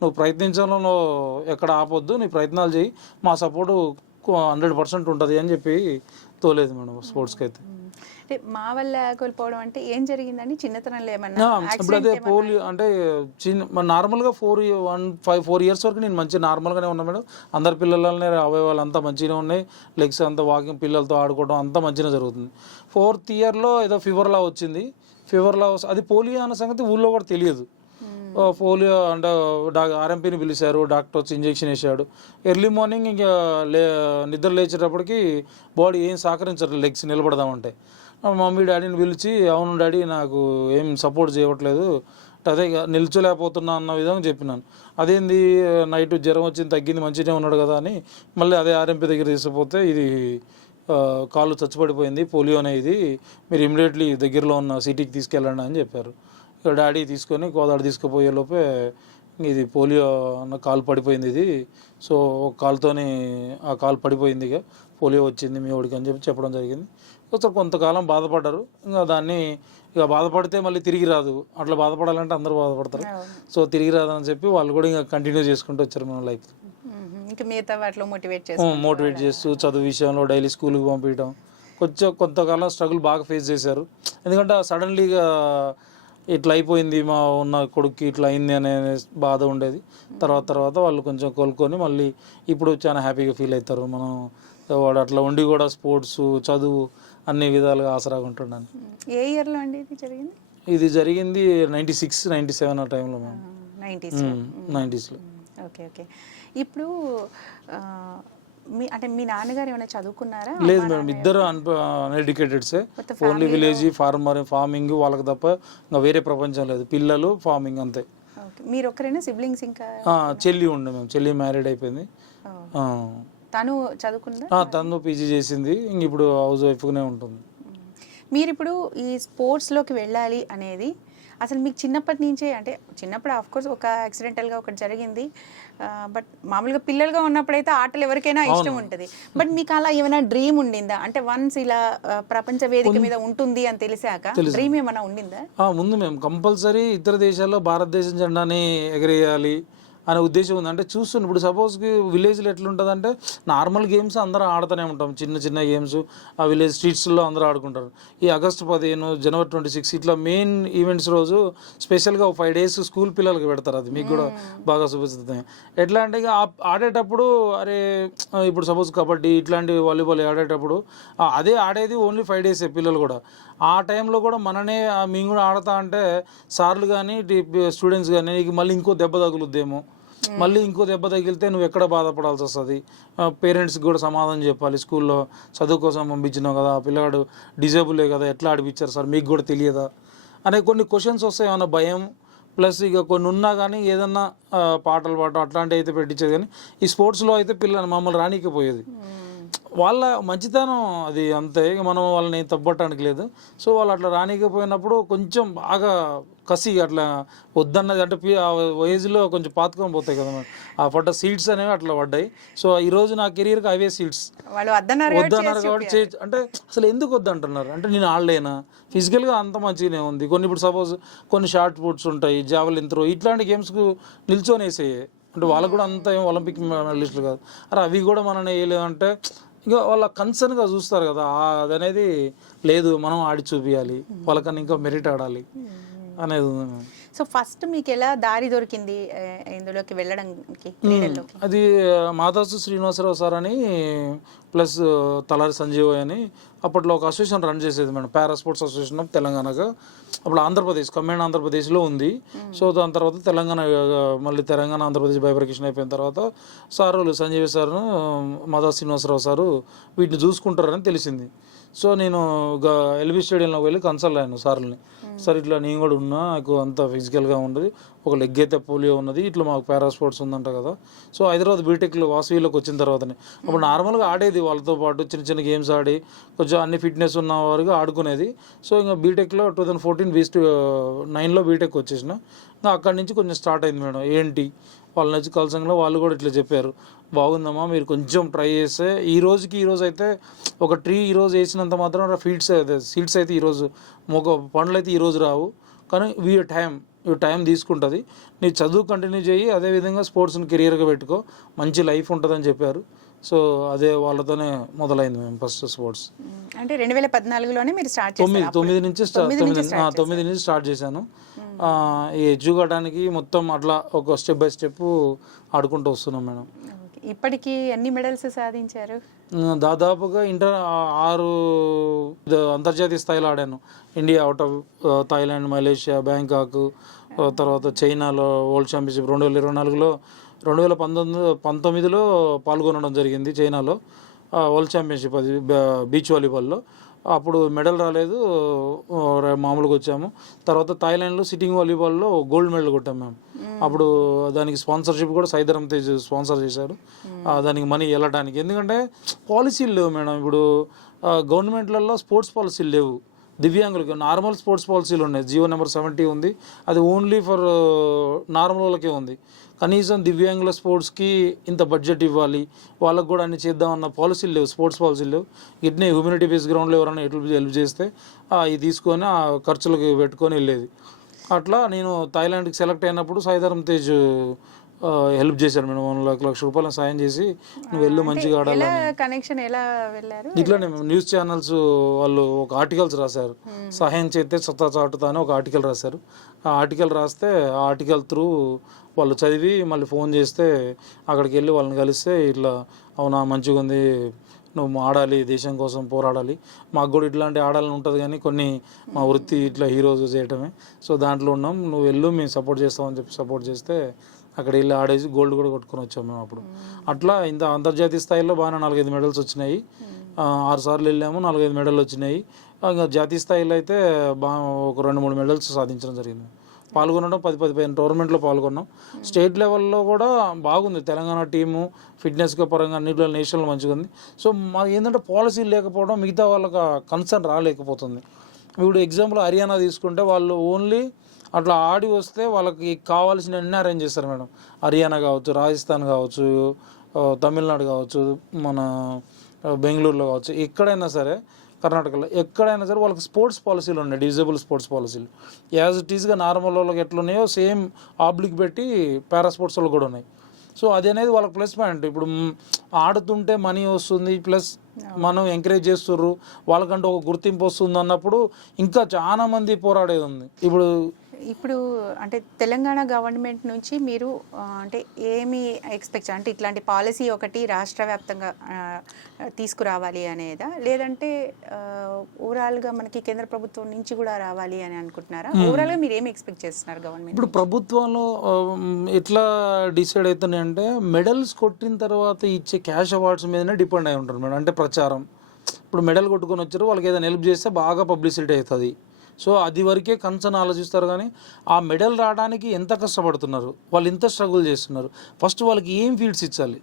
నువ్వు ప్రయత్నించడంలో ఎక్కడ ఆపొద్దు. నీ ప్రయత్నాలు చేయి. మా సపోర్టు హండ్రెడ్ పర్సెంట్ ఉంటుంది అని చెప్పి తోలేదు మేడం స్పోర్ట్స్కి అయితే. అంటే మా వల్ల కోల్పోవడం అంటే ఏం జరిగిందని చిన్నతనంలో ఏమన్నా ఇప్పుడు అదే పోలియో అంటే చిన్న నార్మల్గా four one five four years వరకు నేను మంచి నార్మల్గానే ఉన్నా మేడం. అందరి పిల్లలనే అవయవాలు అంతా మంచిగానే ఉన్నాయి. లెగ్స్ అంతా వాకింగ్ పిల్లలతో ఆడుకోవడం అంతా మంచిగా జరుగుతుంది. ఫోర్త్ ఇయర్లో ఏదో ఫీవర్లా వచ్చింది. ఫీవర్లా వస్- అది పోలియో అన్న సంగతి ఊళ్ళో కూడా తెలియదు. పోలియో అంటే డా ఆర్ఎంపీని పిలిచారు డాక్టర్ వచ్చి ఇంజెక్షన్ వేసాడు ఎర్లీ మార్నింగ్ ఇంకా లే నిద్ర లేచేటప్పటికి బాడీ ఏం సహకరించరు లెగ్స్ నిలబడదామంటే. మమ్మీ డాడీని పిలిచి అవును డాడీ నాకు ఏం సపోర్ట్ చేయట్లేదు. అదే ఇక నిల్చోలేకపోతున్నా అన్న విధంగా చెప్పినాను. అదేంది నైట్ జ్వరం వచ్చింది తగ్గింది మంచిగానే ఉన్నాడు కదా అని మళ్ళీ అదే ఆర్ఎంపీ దగ్గర తీసుకుపోతే ఇది కాలు కాళ్ళు చచ్చిపడిపోయింది పోలియో అనేది. మీరు ఇమీడియట్లీ దగ్గరలో ఉన్న సిటీకి తీసుకెళ్ళండి అని చెప్పారు. ఇక డాడీ తీసుకొని కోదాడు తీసుకుపోయే లోపే ఇది పోలియో అన్న కాలు పడిపోయింది ఇది. సో ఒక కాలుతోని ఆ కాలు పడిపోయింది ఇక. పోలియో వచ్చింది మీ వాడికి అని చెప్పి చెప్పడం జరిగింది. కొంతకాలం బాధపడ్డారు. ఇంకా దాన్ని ఇక బాధపడితే మళ్ళీ తిరిగి రాదు. అట్లా బాధపడాలంటే అందరూ బాధపడతారు. సో తిరిగి రాదని చెప్పి వాళ్ళు కూడా ఇంకా కంటిన్యూ చేసుకుంటూ వచ్చారు మన లైఫ్ ఇంకా మిగతా వాటిలో మోటివేట్ చేసి మోటివేట్ చేస్తూ చదువు విషయంలో డైలీ స్కూల్కి పంపించడం. కొంచెం కొంతకాలం స్ట్రగుల్ బాగా ఫేస్ చేశారు. ఎందుకంటే సడన్లీగా ఇట్లా అయిపోయింది మా ఉన్న కొడుక్కి ఇట్లా అయింది అనే బాధ ఉండేది. తర్వాత తర్వాత వాళ్ళు కొంచెం కోలుకొని మళ్ళీ ఇప్పుడు చాలా హ్యాపీగా ఫీల్ అవుతారు. మనం వాడు అట్లా ఉండి కూడా స్పోర్ట్స్ చదువు అన్ని విధాలుగా ఆసరాగా ఉంటున్నాను ఏ ఇయర్లో అండి ఇది జరిగింది? ఇది జరిగింది నైంటీ సిక్స్ నైంటీ సెవెన్ ఆ టైంలో మేము నైంటీస్ నైంటీస్లో ఓకే ఓకే. ఇప్పుడు మీ అంటే మీ నాన్నగారు ఏమైనా చదువుకున్నారా? లేదు మేడం ఇద్దరు అన్ఎడ్యుకేటెడ్సే. ఓన్లీ విలేజ్ ఫార్మర్ ఫార్మింగ్ వాళ్ళకి తప్ప ఇంకా వేరే ప్రపంచం లేదు. పిల్లలు ఫార్మింగ్ అంతే. మీరు ఒక్కరైనా సిబ్లింగ్స్ ఇంకా? చెల్లి ఉండే మేము చెల్లి మ్యారీడ్ అయిపోయింది. తను చదువుకుందా? తను పీజీ చేసింది. ఇంక ఇప్పుడు హౌస్ వైఫ్గానే ఉంటుంది. మీరు ఇప్పుడు ఈ స్పోర్ట్స్లోకి వెళ్ళాలి అనేది అసలు మీకు చిన్నప్పటి నుంచే అంటే చిన్నప్పుడు ఆఫ్ కోర్స్ ఒక యాక్సిడెంటల్గా ఒకటి జరిగింది. బట్ మామూలుగా పిల్లలుగా ఉన్నప్పుడైతే ఆటలు ఎవరికైనా ఇష్టం ఉంటుంది. బట్ మీకు అలా ఏమైనా డ్రీమ్ ఉండిందా? అంటే వన్స్ ఇలా ప్రపంచ వేదిక మీద ఉంటుంది అని తెలిసాక డ్రీమ్ ఏమైనా ఉండిందా? ముందు మేము కంపల్సరీ ఇతర దేశాల్లో భారతదేశం జెండాని ఎగరేయాలి. అనే ఉద్దేశం ఉంది. అంటే చూస్తున్న ఇప్పుడు సపోజ్కి విలేజ్లో ఎట్లుంటుంది అంటే నార్మల్ గేమ్స్ అందరూ ఆడుతూనే ఉంటాం. చిన్న చిన్న గేమ్స్ ఆ విలేజ్ స్ట్రీట్స్లో అందరూ ఆడుకుంటారు. ఈ ఆగస్ట్ పదిహేను జనవరి ట్వంటీ సిక్స్ ఇట్లా మెయిన్ ఈవెంట్స్ రోజు స్పెషల్గా ఒక ఫైవ్ డేస్ స్కూల్ పిల్లలకి పెడతారు అది. మీకు కూడా బాగా చూపిస్తుంది. ఎట్లా అంటే ఇక ఆ- ఆడేటప్పుడు అరే ఇప్పుడు సపోజ్ కబడ్డీ ఇట్లాంటి వాలీబాల్ ఆడేటప్పుడు అదే ఆడేది ఓన్లీ ఫైవ్ డేస్ పిల్లలు కూడా. ఆ టైంలో కూడా మననే మేము కూడా ఆడతా అంటే సార్లు కానీ స్టూడెంట్స్ కానీ నీకు మళ్ళీ ఇంకో దెబ్బ తగులుద్దేమో. మళ్ళీ ఇంకో దెబ్బ తగిలితే నువ్వు ఎక్కడ బాధపడాల్సి వస్తుంది? పేరెంట్స్కి కూడా సమాధానం చెప్పాలి. స్కూల్లో చదువు కోసం పంపించినావు కదా ఆ పిల్లగాడు డిజేబులే కదా ఎట్లా ఆడిపించారు సార్? మీకు కూడా తెలియదా? అనే కొన్ని క్వశ్చన్స్ వస్తాయి ఏమైనా భయం? ప్లస్ ఇక కొన్ని ఉన్నా కానీ ఏదన్నా పాటలు పాడటం అట్లాంటివి అయితే పెట్టించేది కానీ ఈ స్పోర్ట్స్లో అయితే పిల్లలు మమ్మల్ని రానికపోయేది వాళ్ళ మంచితనం అది అంతే. మనం వాళ్ళని తప్పట్టడానికి లేదు. సో వాళ్ళు అట్లా రానికపోయినప్పుడు కొంచెం బాగా కసి అట్లా వద్దన్నది. అంటే ఆ ఏజ్లో కొంచెం పాతుకొని పోతాయి కదా. ఆ పడ్డ సీట్స్ అనేవి అట్లా పడ్డాయి. సో ఈ రోజు నా కెరీర్కి అవే సీట్స్. వద్దన్నారు కాబట్టి అంటే అసలు ఎందుకు వద్దంటున్నారు? అంటే నేను ఆడలేనా? ఫిజికల్గా అంత మంచిగానే ఉంది. కొన్ని ఇప్పుడు సపోజ్ కొన్ని షార్ట్ పుట్స్ ఉంటాయి జావలిన్ త్రో ఇట్లాంటి గేమ్స్కు నిల్చొని వేసేయే అంటే వాళ్ళకు కూడా అంత ఏం ఒలింపిక్ మెడలిస్టులు కాదు. అరే అవి కూడా మనం వేయలేదంటే ఇక వాళ్ళ కన్సర్న్గా చూస్తారు కదా ఆ అదనేది లేదు మనం ఆడి చూపించాలి వాళ్ళకన్నా ఇంకా మెరిట్ ఆడాలి అనేది. సో ఫస్ట్ మీకు ఎలా దారి దొరికింది ఇందులోకి వెళ్ళడానికి క్రీడల్లోకి? అది మాతాసు శ్రీనివాసరావు సార్ అని ప్లస్ తలారి సంజీవ్ అని అప్పట్లో ఒక అసోసియేషన్ రన్ చేసేది madam para sports association of తెలంగాణగా. అప్పుడు ఆంధ్రప్రదేశ్ కమ్యూన్ ఆంధ్రప్రదేశ్లో ఉంది. సో దాని తర్వాత తెలంగాణ మళ్ళీ తెలంగాణ ఆంధ్రప్రదేశ్ బైబ్రికేషన్ అయిపోయిన తర్వాత సారు సంజీవ్ సార్ను మాతా శ్రీనివాసరావు సారు వీటిని చూసుకుంటారని తెలిసింది. సో నేను ఎల్బీ స్టేడియంలో వెళ్ళి కన్సల్ట్ అయ్యాను సార్ని సార్ ఇట్లా నేను కూడా ఉన్నా నాకు అంత ఫిజికల్గా ఉండదు ఒక లెగ్ అయితే పోలియో ఉన్నది. ఇట్లా మాకు పారా స్పోర్ట్స్ ఉందంట కదా. సో హైదరాబాద్ బీటెక్లో వాసవిలోకి వచ్చిన తర్వాతనే. అప్పుడు నార్మల్గా ఆడేది వాళ్ళతో పాటు చిన్న చిన్న గేమ్స్ ఆడి కొంచెం అన్ని ఫిట్నెస్ ఉన్న వారుగా ఆడుకునేది. సో ఇంకా బీటెక్లో టూ థౌజండ్ ఫోర్టీన్ బీస్ట్ నైన్లో బీటెక్ వచ్చేసిన. ఇంకా అక్కడి నుంచి కొంచెం స్టార్ట్ అయింది మేడం. ఏంటి వాళ్ళ వచ్చి కలిసంగా వాళ్ళు కూడా ఇట్లా చెప్పారు. బాగుందమ్మా మీరు కొంచెం ట్రై చేస్తే. ఈ రోజుకి ఈ రోజు అయితే ఒక ట్రీ ఈ రోజు వేసినంత మాత్రం ఫీడ్స్ అయితే సీడ్స్ అయితే ఈరోజు ఒక పండ్లు అయితే ఈ రోజు రావు. కానీ వీ టైం ఈ టైం తీసుకుంటుంది. నీ చదువు కంటిన్యూ చేయి అదేవిధంగా స్పోర్ట్స్ని కెరియర్గా పెట్టుకో. మంచి లైఫ్ ఉంటుందని చెప్పారు. సో అదే వాళ్ళతోనే మొదలైంది మేము ఫస్ట్ స్పోర్ట్స్. అంటే రెండు వేల పద్నాలుగులోనే మీరు స్టార్ట్ తొమ్మిది తొమ్మిది నుంచి తొమ్మిది నుంచి స్టార్ట్ చేశాను. ఈ ఎడ్యుకోవడానికి మొత్తం అట్లా ఒక స్టెప్ బై స్టెప్ ఆడుకుంటూ వస్తున్నాం మేడం. ఇప్పటికీ ఎన్ని మెడల్స్ సాధించారు? దాదాపుగా ఇంటర్ ఆరు అంతర్జాతీయ స్థాయిలో ఆడాను. India out of Thailand Malaysia Bangkok తర్వాత చైనాలో వరల్డ్ ఛాంపియన్షిప్ రెండు వేల ఇరవై నాలుగులో రెండు వేల పంతొమ్మిది పంతొమ్మిదిలో పాల్గొనడం జరిగింది చైనాలో. వరల్డ్ ఛాంపియన్షిప్ అది బీచ్ వాలీబాల్లో. అప్పుడు మెడల్ రాలేదు. మామూలుగా వచ్చాము. తర్వాత థాయిలాండ్లో సిట్టింగ్ వాలీబాల్లో గోల్డ్ మెడల్ కొట్టాం మేము. అప్పుడు దానికి స్పాన్సర్షిప్ కూడా సైదరం తేజ్ స్పాన్సర్ చేశారు. దానికి మనీ వెళ్ళడానికి. ఎందుకంటే పాలసీలు లేవు మేడం. ఇప్పుడు గవర్నమెంట్లలో స్పోర్ట్స్ పాలసీలు లేవు. దివ్యాంగులకి నార్మల్ స్పోర్ట్స్ పాలసీలు ఉన్నాయి. జియో నెంబర్ సెవెంటీ ఉంది. అది ఓన్లీ ఫర్ నార్మల్ వాళ్ళకే ఉంది. కనీసం దివ్యాంగుల స్పోర్ట్స్కి ఇంత బడ్జెట్ ఇవ్వాలి. వాళ్ళకు కూడా అన్ని చేద్దామన్న పాలసీలు లేవు స్పోర్ట్స్ పాలసీలు లేవు. ఇట్నే హ్యూమినిటీ బేస్ గ్రౌండ్లో ఎవరైనా ఎట్లు హెల్ప్ చేస్తే అవి ఇది తీసుకొని ఆ ఖర్చులకు పెట్టుకొని వెళ్ళేది. అట్లా నేను థాయిలాండ్కి సెలెక్ట్ అయినప్పుడు సాయిధరం తేజ్ హెల్ప్ చేశాడు మేడం. వన్ లాక్ లక్ష రూపాయలు సాయం చేసి నువ్వు వెళ్ళు మంచిగా ఆడాలి కనెక్షన్ ఎలా వెళ్ళారు? ఇట్లానే న్యూస్ ఛానల్స్ వాళ్ళు ఒక ఆర్టికల్స్ రాశారు. సహాయం చేస్తే సత్తా చాటుతా అని ఒక ఆర్టికల్ రాశారు. ఆ ఆర్టికల్ రాస్తే ఆ ఆర్టికల్ త్రూ వాళ్ళు చదివి మళ్ళీ ఫోన్ చేస్తే అక్కడికి వెళ్ళి వాళ్ళని కలిస్తే ఇట్లా అవునా మంచిగా ఉంది నువ్వు ఆడాలి దేశం కోసం పోరాడాలి. మాకు కూడా ఇట్లాంటి ఆడాలని ఉంటుంది కానీ కొన్ని మా వృత్తి ఇట్లా హీరోస్ చేయటమే. సో దాంట్లో ఉన్నాం. నువ్వు వెళ్ళు మేము సపోర్ట్ చేస్తామని చెప్పి సపోర్ట్ చేస్తే అక్కడ వెళ్ళి ఆడేసి గోల్డ్ కూడా కొట్టుకొని వచ్చాం మేము అప్పుడు. అట్లా ఇంత అంతర్జాతీయ స్థాయిలో బాగానే నాలుగైదు మెడల్స్ వచ్చినాయి. ఆరు సార్లు వెళ్ళాము నాలుగైదు మెడల్ వచ్చినాయి. ఇంకా జాతీయ స్థాయిలో అయితే బాగా ఒక రెండు మూడు మెడల్స్ సాధించడం జరిగింది. పాల్గొనడం పది పది పదిహేను టోర్నమెంట్లో పాల్గొన్నాం. స్టేట్ లెవెల్లో కూడా బాగుంది. తెలంగాణ టీము ఫిట్నెస్గా పరంగా అన్నింటిలో నేషనల్ మంచిగా ఉంది. సో మా ఏంటంటే పాలసీలు లేకపోవడం మిగతా వాళ్ళకి కన్సర్న్ రాలేకపోతుంది. ఇప్పుడు ఎగ్జాంపుల్ హర్యానా తీసుకుంటే వాళ్ళు ఓన్లీ అట్లా ఆడి వస్తే వాళ్ళకి కావాల్సిన అన్ని అరేంజ్ చేస్తారు మేడం. హర్యానా కావచ్చు రాజస్థాన్ కావచ్చు తమిళనాడు కావచ్చు మన బెంగళూరులో కావచ్చు ఎక్కడైనా సరే కర్ణాటకలో ఎక్కడైనా సరే వాళ్ళకి స్పోర్ట్స్ పాలసీలు ఉన్నాయి డిజేబుల్ స్పోర్ట్స్ పాలసీలు యాజ్ ఇట్ ఈస్గా నార్మల్ వాళ్ళకి ఎట్లున్నాయో సేమ్ ఆబ్లిక్ పెట్టి పారా స్పోర్ట్స్ వాళ్ళు కూడా ఉన్నాయి. సో అది అనేది వాళ్ళకి ప్లస్ పాయింట్ ఇప్పుడు ఆడుతుంటే మనీ వస్తుంది ప్లస్ మనం ఎంకరేజ్ చేస్తుర్రు వాళ్ళకంటే ఒక గుర్తింపు వస్తుంది అన్నప్పుడు ఇంకా చాలా మంది పోరాడేది ఉంది. ఇప్పుడు ఇప్పుడు అంటే తెలంగాణ గవర్నమెంట్ నుంచి మీరు అంటే ఏమి ఎక్స్పెక్ట్ అంటే ఇట్లాంటి పాలసీ ఒకటి రాష్ట్ర వ్యాప్తంగా తీసుకురావాలి అనేదా? లేదంటే ఓవరాల్గా మనకి కేంద్ర ప్రభుత్వం నుంచి కూడా రావాలి అని అనుకుంటున్నారా? ఓవరాల్గా మీరు ఏమి ఎక్స్పెక్ట్ చేస్తున్నారు గవర్నమెంట్ ఇప్పుడు ప్రభుత్వంలో ఎట్లా డిసైడ్ అవుతున్నాయి అంటే మెడల్స్ కొట్టిన తర్వాత ఇచ్చే క్యాష్ అవార్డ్స్ మీదనే డిపెండ్ అయి ఉంటారు మేడం. అంటే ప్రచారం. ఇప్పుడు మెడల్ కొట్టుకొని వచ్చారు వాళ్ళకి ఏదైనా హెల్ప్ చేస్తే బాగా పబ్లిసిటీ అవుతుంది. సో అది వరకే కన్సర్న్ ఆలోచిస్తారు కానీ ఆ మెడల్ రావడానికి ఎంత కష్టపడుతున్నారు? వాళ్ళు ఎంత స్ట్రగుల్ చేస్తున్నారు. ఫస్ట్ వాళ్ళకి ఏం ఫీల్డ్స్ ఇచ్చాలి?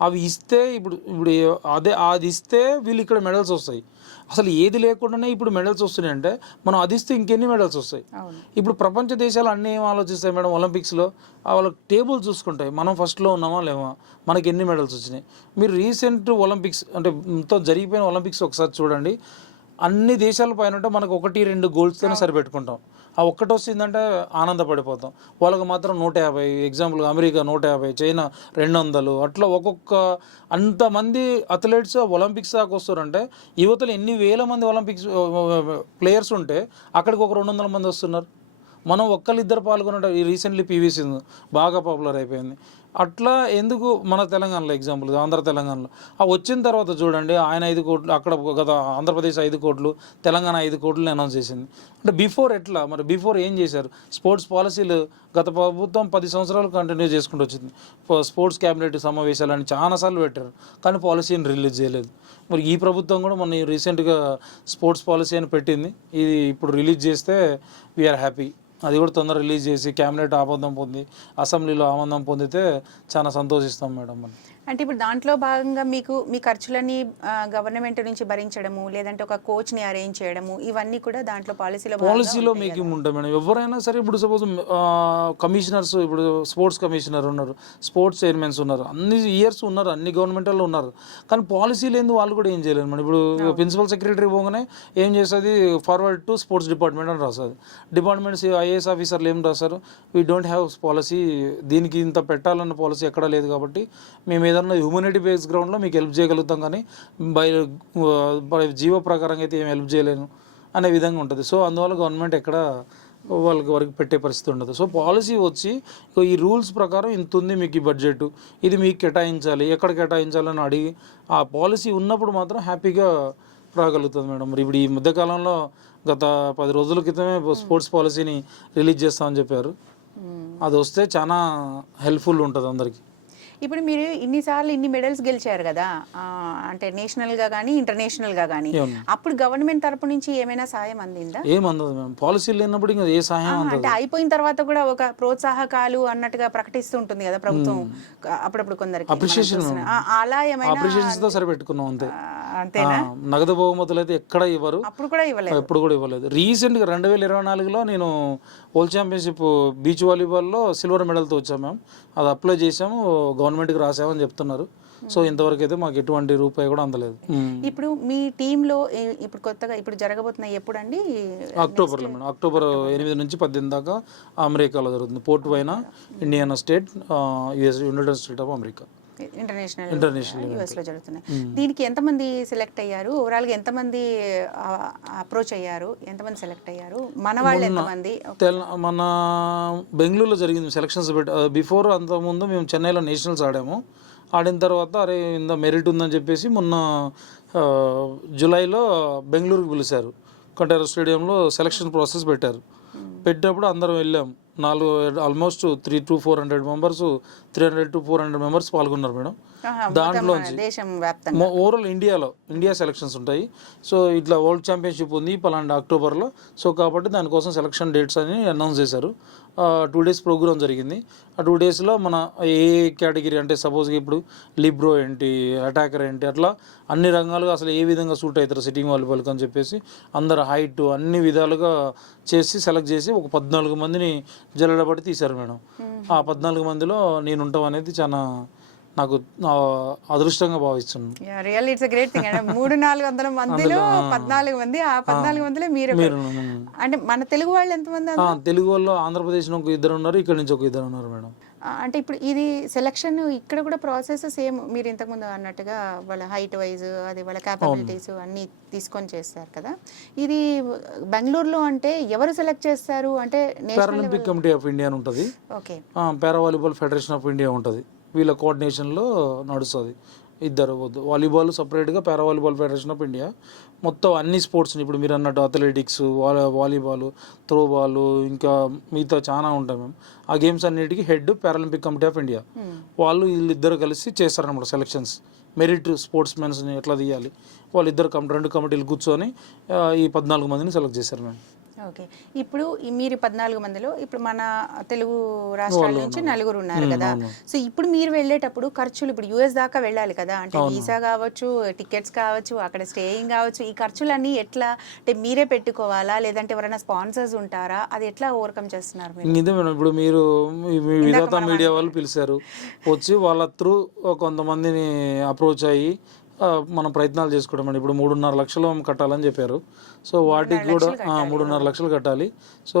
అవి ఇస్తే ఇప్పుడు ఇప్పుడు అదే అది ఇస్తే వీళ్ళు ఇక్కడ మెడల్స్ వస్తాయి. అసలు ఏది లేకుండానే ఇప్పుడు మెడల్స్ వస్తున్నాయి అంటే మనం అది ఇస్తే ఇంకెన్ని మెడల్స్ వస్తాయి? ఇప్పుడు ప్రపంచ దేశాలు అన్నీ ఏం ఆలోచిస్తాయి మేడం ఒలింపిక్స్లో? వాళ్ళ టేబుల్ చూసుకుంటాయి. మనం ఫస్ట్లో ఉన్నామా లేవా? మనకి ఎన్ని మెడల్స్ వచ్చినాయి? మీరు రీసెంట్ ఒలింపిక్స్ అంటే మొత్తం జరిగిపోయిన ఒలింపిక్స్ ఒకసారి చూడండి. అన్ని దేశాల పైన ఉంటే మనకు ఒకటి రెండు గోల్స్తోనే సరిపెట్టుకుంటాం. ఆ ఒక్కటి వస్తుందంటే ఆనందపడిపోతాం. వాళ్ళకి మాత్రం నూట యాభై ఎగ్జాంపుల్ అమెరికా నూట యాభై చైనా రెండు వందలు అట్లా ఒక్కొక్క అంతమంది అథ్లెట్స్ ఒలింపిక్స్ దాకా వస్తారంటే యువతలు ఎన్ని వేల మంది ఒలింపిక్స్ ప్లేయర్స్ ఉంటే అక్కడికి ఒక రెండు వందల మంది వస్తున్నారు. మనం ఒక్కరిద్దరు పాల్గొనడం ఈ రీసెంట్లీ పీవీ సింధు బాగా పాపులర్ అయిపోయింది. అట్లా ఎందుకు మన తెలంగాణలో ఎగ్జాంపుల్ ఆంధ్ర తెలంగాణలో? ఆ వచ్చిన తర్వాత చూడండి ఆయన ఐదు కోట్లు అక్కడ గత ఆంధ్రప్రదేశ్ ఐదు కోట్లు తెలంగాణ ఐదు కోట్లు అనౌన్స్ చేసింది. అంటే బిఫోర్ ఎట్లా? మరి బిఫోర్ ఏం చేశారు? స్పోర్ట్స్ పాలసీలు గత ప్రభుత్వం పది సంవత్సరాలు కంటిన్యూ చేసుకుంటూ వచ్చింది. స్పోర్ట్స్ క్యాబినెట్ సమావేశాలని చాలాసార్లు పెట్టారు. కానీ పాలసీని రిలీజ్ చేయలేదు. మరి ఈ ప్రభుత్వం కూడా మొన్న రీసెంట్గా స్పోర్ట్స్ పాలసీ అని పెట్టింది. ఇది ఇప్పుడు రిలీజ్ చేస్తే వీఆర్ హ్యాపీ అది కూడా తొందర రిలీజ్ చేసి క్యాబినెట్ ఆమోదం పొంది అసెంబ్లీలో ఆమోదం పొందితే చాలా సంతోషిస్తాం మేడం మనం. అంటే ఇప్పుడు దాంట్లో భాగంగా మీకు మీ ఖర్చులని గవర్నమెంట్ నుంచి భరించడము లేదంటే ఒక కోచ్ని అరేంజ్ చేయడము ఇవన్నీ కూడా దాంట్లో పాలసీలో పాలసీలో మీకు ఉంటాయి మేడం. ఎవరైనా సరే ఇప్పుడు సపోజ్ కమిషనర్స్ ఇప్పుడు స్పోర్ట్స్ కమిషనర్ ఉన్నారు స్పోర్ట్స్ చైర్మన్స్ ఉన్నారు అన్ని ఇయర్స్ ఉన్నారు అన్ని గవర్నమెంట్లో ఉన్నారు. కానీ పాలసీ లేని వాళ్ళు కూడా ఏం చేయలేరు మేడం. ఇప్పుడు ప్రిన్సిపల్ సెక్రటరీ పోగానే ఏం చేస్తుంది? ఫార్వర్డ్ టు స్పోర్ట్స్ డిపార్ట్మెంట్ అని రాస్తుంది. డిపార్ట్మెంట్స్ ఐఏఎస్ ఆఫీసర్లు ఏం రాస్తారు? వీ డోంట్ హ్యావ్ పాలసీ దీనికి ఇంత పెట్టాలన్న పాలసీ ఎక్కడా లేదు కాబట్టి మేము ఏదన్నా హ్యూమనిటీ బేస్ గ్రౌండ్లో మీకు హెల్ప్ చేయగలుగుతాం కానీ బై జీవో ప్రకారంగా అయితే ఏం హెల్ప్ చేయలేను అనే విధంగా ఉంటుంది. సో అందువల్ల గవర్నమెంట్ ఎక్కడ వాళ్ళకి వరకు పెట్టే పరిస్థితి ఉండదు. సో పాలసీ వచ్చి ఈ రూల్స్ ప్రకారం ఇంత ఉంది మీకు ఈ బడ్జెట్ ఇది మీకు కేటాయించాలి ఎక్కడ కేటాయించాలని అడిగి ఆ పాలసీ ఉన్నప్పుడు మాత్రం హ్యాపీగా రాగలుగుతుంది మేడం. మరి ఇప్పుడు ఈ మధ్యకాలంలో గత పది రోజుల క్రితమే స్పోర్ట్స్ పాలసీని రిలీజ్ చేస్తామని చెప్పారు. అది వస్తే చాలా హెల్ప్ఫుల్ ఉంటుంది అందరికీ. ఇప్పుడు మీరు ఇన్నిసార్లు ఇన్ని మెడల్స్ గెలిచారు కదా అంటే నేషనల్గా కానీ ఇంటర్నేషనల్గా కానీ? అప్పుడు గవర్నమెంట్ తరపు నుంచి ఏమైనా సాయం అందిందా? ఏం అందదు మేము పాలసీ లేనప్పుడు ఇంకా ఏ సహాయం అంటే అయిపోయిన తర్వాత కూడా ఒక ప్రోత్సాహకాలు అన్నట్టుగా ప్రకటిస్తుంటుంది కదా ప్రభుత్వం. అప్పుడప్పుడు కొందరికి ఆ, అలా ఏమైనా ఆపరేషన్స్తో సరిపెట్టుకున్నాం అంతే. అంతేనా? నగదు బహుమతులు అయితే ఎక్కడ ఇవ్వరు. అప్పుడు కూడా ఇవ్వలేదు. ఎప్పుడు కూడా ఇవ్వలేదు. రీసెంట్గా రెండు వేల ఇరవై నాలుగులో నేను వరల్డ్ ఛాంపియన్షిప్ బీచ్ వాలీబాల్లో సిల్వర్ మెడల్తో వచ్చాము మేము అది అప్లై చేసాము గవర్నమెంట్కి రాసామని చెప్తున్నారు. సో ఇంతవరకు అయితే మాకు ఎటువంటి రూపాయి కూడా అందలేదు. ఇప్పుడు మీ టీంలో ఇప్పుడు కొత్తగా ఇప్పుడు జరగబోతున్నాయి ఎప్పుడండి? అక్టోబర్లో మేడం. అక్టోబర్ ఎనిమిది నుంచి పద్దెనిమిది దాకా అమెరికాలో జరుగుతుంది. పోర్ట్ పైన Indiana state US united state of America. International International యుఎస్లో జరుగుతున్నాయి. దీనికి ఎంతమంది సెలెక్ట్ అయ్యారు? ఓవరాల్గా ఎంతమంది అప్రోచ్ అయ్యారు? ఎంతమంది సెలెక్ట్ అయ్యారు? మన వాళ్ళు ఎంతమంది? మన బెంగళూరులో జరిగింది సెలక్షన్స్ బిఫోర్ అంతకుముందు మేము చెన్నైలో నేషనల్స్ ఆడాము. ఆడిన తర్వాత అరే ఇంత మెరిట్ ఉందని చెప్పేసి మొన్న జూలైలో బెంగళూరుకి పిలిచారు. కంటారో స్టేడియంలో సెలక్షన్ ప్రాసెస్ పెట్టారు. పెట్టినప్పుడు అందరం వెళ్ళాం. నాలుగు almost three to four hundred members three hundred to four hundred members పాల్గొన్నారు మేడం. వ్యాప్తంగా. ఓవరాల్ ఇండియాలో ఇండియా సెలక్షన్స్ ఉంటాయి. సో ఇట్లా వరల్డ్ ఛాంపియన్షిప్ ఉంది పలానా అక్టోబర్లో సో కాబట్టి దానికోసం సెలక్షన్ డేట్స్ అని అనౌన్స్ చేశారు. టూ డేస్ ప్రోగ్రామ్ జరిగింది. ఆ టూ డేస్లో మన ఏ కేటగిరీ అంటే సపోజ్గా ఇప్పుడు లిబ్రో ఏంటి అటాకర్ ఏంటి అట్లా అన్ని రంగాలుగా అసలు ఏ విధంగా సూట్ అవుతారు సిట్టింగ్ వాలీబాల్కి అని చెప్పేసి అందరు హైట్ అన్ని విధాలుగా చేసి సెలెక్ట్ చేసి ఒక పద్నాలుగు మందిని జల్లడబడి తీశారు మేడం. ఆ పద్నాలుగు మందిలో నేను ఉంటాం అనేది చాలా నాకు అదృష్టంగా భావిస్తున్నాను రియల్ ఇట్స్ గ్రేట్ థింగ్ అంటే మూడు నాలుగు వందల మందిలో పద్నాలుగు మంది ఆ పద్నాలుగు మందిలో మీరు అంటే మన తెలుగు వాళ్ళు ఎంతమంది తెలుగు వాళ్ళు ఆంధ్రప్రదేశ్ ఒక ఇద్దరు ఉన్నారు ఇక్కడ నుంచి ఒక ఇద్దరు ఉన్నారు మేడం. అంటే ఇప్పుడు ఇది సెలక్షన్ ఇక్కడ కూడా ప్రాసెస్ సేమ్ మీరు ఇంతకుముందు అన్నట్టుగా వాళ్ళ హైట్ వైజ్ అది వాళ్ళ క్యాపబిలిటీస్ అన్నీ తీసుకొని చేస్తారు కదా. ఇది బెంగళూరులో అంటే ఎవరు సెలెక్ట్ చేస్తారు? అంటే పారాలింపిక్ కమిటీ ఆఫ్ ఇండియా ఉంటుంది. Okay para volleyball federation of India ఉంటుంది. వీళ్ళ కోఆర్డినేషన్లో నడుస్తుంది. ఇద్దరు వద్దు. వాలీబాల్ సపరేట్గా para volleyball federation of India మొత్తం అన్ని స్పోర్ట్స్ ఇప్పుడు మీరు అన్నట్టు అథ్లెటిక్స్ వాలీబాల్ త్రోబాల్ ఇంకా మిగతా చాలా ఉంటాయి మేము ఆ గేమ్స్ అన్నిటికీ head paralympic committee of India వాళ్ళు వీళ్ళిద్దరు కలిసి చేస్తారన్నమాట సెలక్షన్స్ మెరిట్ స్పోర్ట్స్ మెన్స్ని ఎట్లా తీయాలి? వాళ్ళిద్దరు కమిటీ రెండు కమిటీలు కూర్చొని ఈ పద్నాలుగు మందిని సెలెక్ట్ చేశారు మేము ఓకే. ఇప్పుడు మీరు పద్నాలుగు మందిలో ఇప్పుడు మన తెలుగు రాష్ట్రాల నుంచి నలుగురు ఉన్నారు కదా. సో ఇప్పుడు మీరు వెళ్ళేటప్పుడు ఖర్చులు ఇప్పుడు యూఎస్ దాకా వెళ్ళాలి కదా. అంటే వీసా కావచ్చు టికెట్స్ కావచ్చు అక్కడ స్టేయింగ్ కావచ్చు ఈ ఖర్చులన్నీ ఎట్లా? అంటే మీరే పెట్టుకోవాలా? లేదంటే ఎవరైనా స్పాన్సర్స్ ఉంటారా? అది ఎట్లా ఓవర్కమ్ చేస్తున్నారు ఇప్పుడు మీరు విధాత మీడియా వాళ్ళు పిలిచారు. వచ్చి వాళ్ళ త్రూ కొంతమందిని అప్రోచ్ అయ్యి మనం ప్రయత్నాలు చేసుకుంటాం ఇప్పుడు మూడున్నర లక్షలు కట్టాలని చెప్పారు. సో వాటికి కూడా మూడున్నర లక్షలు కట్టాలి. సో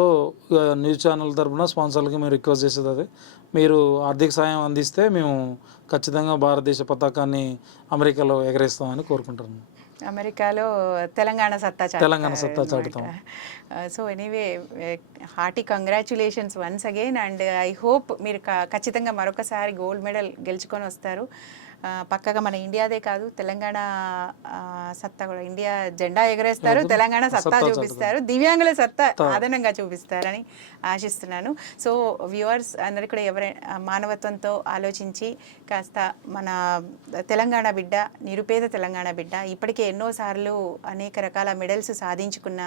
న్యూస్ ఛానల్ తరపున స్పాన్సర్లకి మేము రిక్వెస్ట్ చేసేది అదే. మీరు ఆర్థిక సాయం అందిస్తే మేము ఖచ్చితంగా భారతదేశ పతాకాన్ని అమెరికాలో ఎగరేస్తామని కోరుకుంటున్నాం. అమెరికాలో తెలంగాణ సత్తా తెలంగాణ సత్తా చాటుతాం. So anyway hearty congratulations once again. And I hope మీరు ఖచ్చితంగా మరొకసారి గోల్డ్ మెడల్ గెలుచుకొని వస్తారు. పక్కగా మన ఇండియాదే కాదు తెలంగాణ సత్తా కూడా. ఇండియా జెండా ఎగరేస్తారు తెలంగాణ సత్తా చూపిస్తారు దివ్యాంగుల సత్తా అదనంగా చూపిస్తారని ఆశిస్తున్నాను. సో వ్యూవర్స్ అందరు కూడా ఎవరైనా మానవత్వంతో ఆలోచించి కాస్త మన తెలంగాణ బిడ్డ నిరుపేద తెలంగాణ బిడ్డ ఇప్పటికే ఎన్నోసార్లు అనేక రకాల మెడల్స్ సాధించుకున్న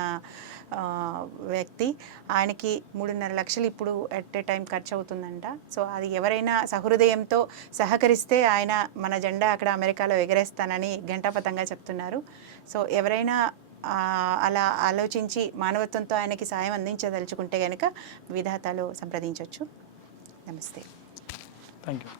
వ్యక్తి ఆయనకి మూడున్నర లక్షలు ఇప్పుడు ఎట్ ఏ టైం ఖర్చు అవుతుందంట సో అది ఎవరైనా సహృదయంతో సహకరిస్తే ఆయన మన జెండా అక్కడ అమెరికాలో ఎగరేస్తానని ఘంటాపథంగా చెప్తున్నారు. సో ఎవరైనా అలా ఆలోచించి మానవత్వంతో ఆయనకి సాయం అందించదలుచుకుంటే కనుక విధాతలో సంప్రదించవచ్చు నమస్తే. Thank you